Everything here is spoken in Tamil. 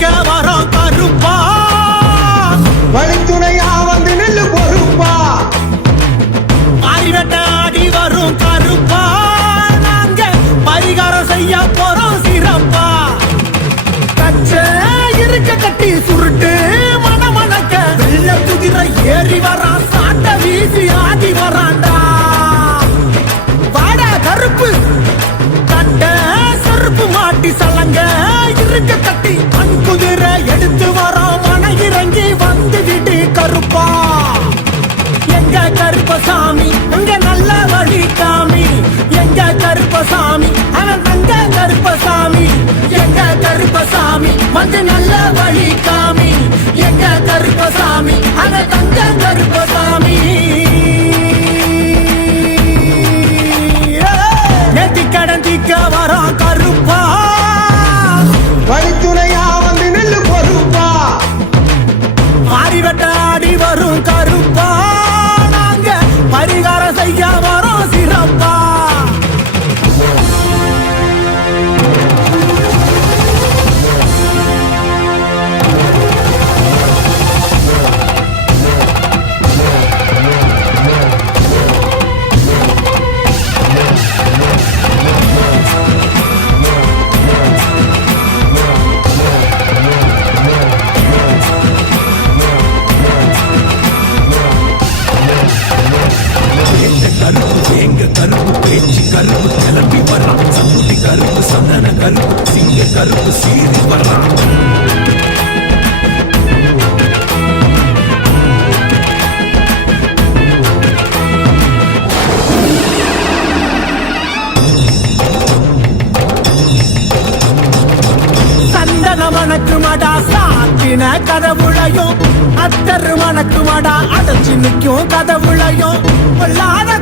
நிக்க வரோம் கருப்பா. வழித்துணையா வந்து நெல்லு பொறுப்பா. அறிவட்ட கருப்பசாமி எங்க கருப்பசாமி? அங்க தங்க கருப்பசாமி. நேத்தி கடன் தீக்க வரா கருப்பா. வழித்துணையா வந்து நெல்லு பொறுப்பா. மாறிவிட்டா கருப்பு சிங்க கருப்பு சீறி வர்றான் வணக்குமாடா சாத்தின கதவுளையும் அத்தர் வணக்குமாடா அடைச்சி நிற்கும் கதவுளையும் கொள்ளாத